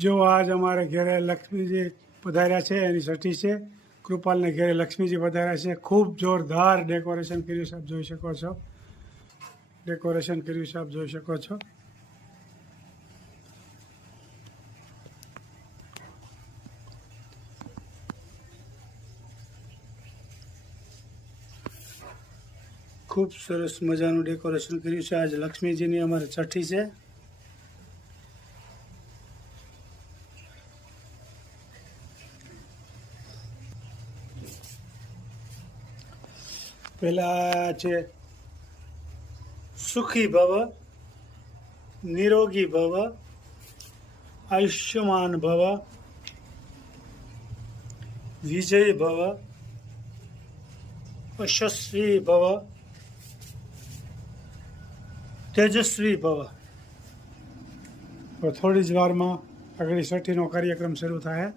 જો આજ અમારે ઘેરે લક્ષ્મીજી પધાર્યા છે, એની છઠ્ઠી છે. કૃપાલને ઘેરે લક્ષ્મીજી પધાર્યા છે. ખૂબ જોરદાર ડેકોરેશન કર્યું છે, આપ જોઈ શકો છો. ડેકોરેશન કર્યું છે, આપ જોઈ શકો છો. ખૂબ સરસ મજાનું ડેકોરેશન કર્યું છે. આજ લક્ષ્મીજીની અમારે છઠ્ઠી છે. પહેલા છે સુખી ભવ નિરોગી ભવ આયુષ્યમાન ભવ વિજય ભવ યશસ્વી ભવ તેજસ્વી ભવ હવે થોડી જ વારમાં આગળ છઠ્ઠીનો કાર્યક્રમ શરૂ થાય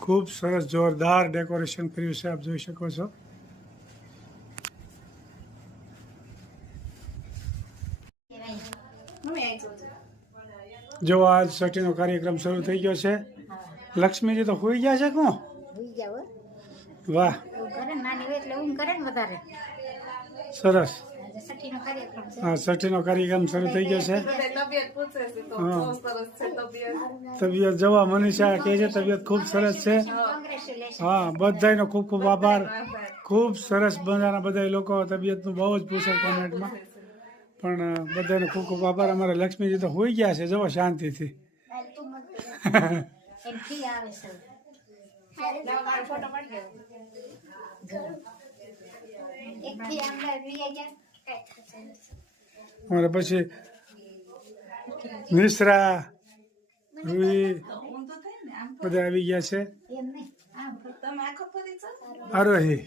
ખૂબ સરસ જોરદાર ડેકોરેશન કર્યું છે આપ જોઈ શકો છો જો આજ છઠ્ઠીનો કાર્યક્રમ શરૂ થઈ ગયો છે. લક્ષ્મીજી તો હોઈ ગયા છે કોણ. વાહ. સરસ. હા છઠ્ઠીનો કાર્યક્રમ શરૂ થઈ ગયો છે. તબિયત પૂછે છે તો હા. બહુ સરસ છે તબિયત. તબિયત જવા મનીષા કહે છે તબિયત ખૂબ સરસ છે. હા બધાનો ખૂબ ખૂબ આભાર. ખૂબ સરસ મજાના બધા લોકો તબિયતનું બહુ જ પૂછે કોમેન્ટમાં. પણ બધાને ખૂબ ખૂબ આભાર. અમારા લક્ષ્મીજી તો હોઈ ગયા છે જવો શાંતિથી. અમારે પછી મિશ્રા રૂઈ બધા આવી ગયા છે. આરોહી.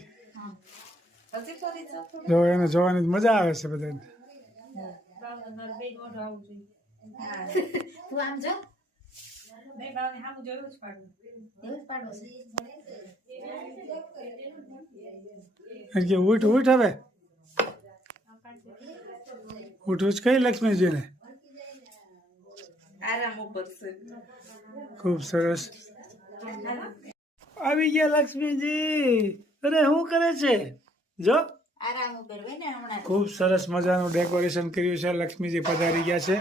જો એને જોવાની મજા આવે છે બધાને. તું આમ જો જ કે ઉઠ ઉઠ હવે ઉઠ ઉઠ કઈ લક્ષ્મીજીને આરામ ઉપર ખૂબ સરસ આવી ગયા લક્ષ્મીજી અરે શું કરે છે જો ખૂબ સરસ મજાનું ડેકોરેશન કર્યું છે લક્ષ્મીજી પધારી ગયા છે.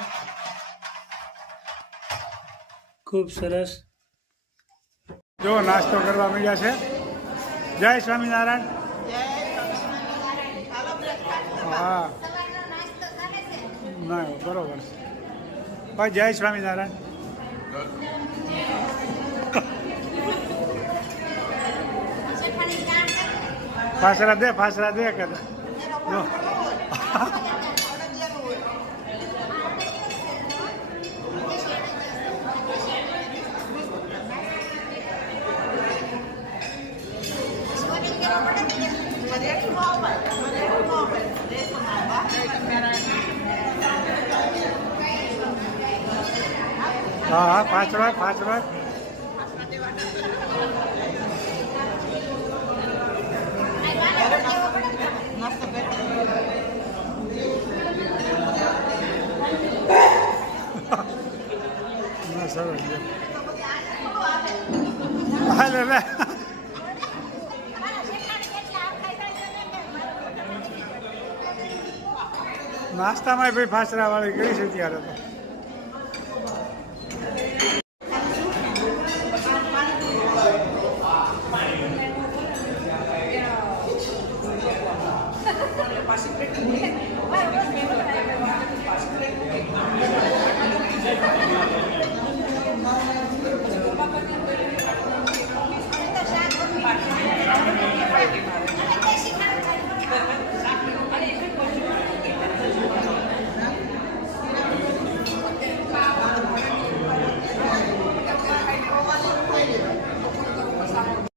ખૂબ સરસ. જો નાસ્તો કરવા મળ્યા છે. જય સ્વામિનારાયણ. હા. ના બરોબર છે. ભાઈ જય સ્વામિનારાયણ. ફાસરા દે ફાસરા દે જો હા હા પાંચ વાર પાંચ વાર ના સરસ છે હાલે લે નાસ્તામાં ભાઈ ફાસરા વાળી કરી છે ત્યારે તો Amen.